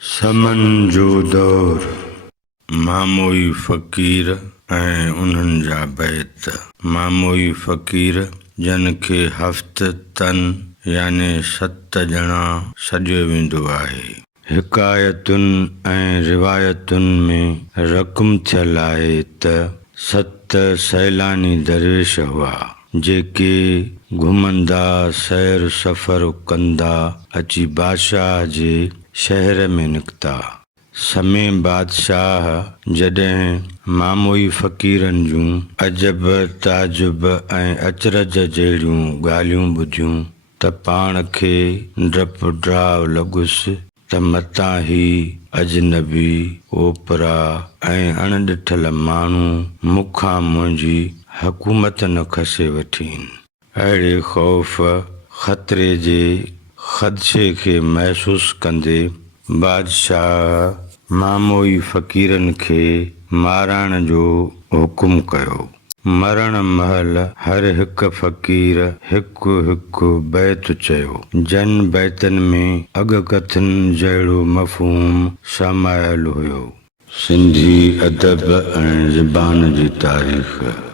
समन जो दौर मामोई फ़क़ीर ऐं उन्हनि जा बैत। मामोई फ़क़ीर जन खे हफ़्ततनि याने 7 ॼणा सॾियो वेंदो आहे। हिकायतुनि ऐं रिवायतुनि में रक़म थियल आहे त 7 सैलानी दरवेश हुआ जेके घुमंदा सैर सफ़र कंदा अची बादशाह जे शहर में निकिता। समय बादशाह जॾहिं मामोई फ़क़ीरनि जूं अजब ताजुब ऐं अचरज जहिड़ियूं ॻाल्हियूं ॿुधियूं त पाण खे डपु ड्राव लॻुसि त मतां ही अजनबी ओपरा ऐं अणॾिठल माण्हू मूंखां मुंहिंजी हुकूमत न खसे वठीनि। अहिड़े ख़ौफ़ ख़तरे जे ख़दशे खे महसूस कंदे बादशाह मामोई फ़क़ीरनि खे मारण जो हुकुम कयो। मरण महल हर हिकु फ़क़ीर हिकु हिकु बैत चयो। जन बैतनि में अॻकथनि जहिड़ो मफ़हूम समायल हुयो। सिंधी अदब ऐं ज़बान जी तारीख़।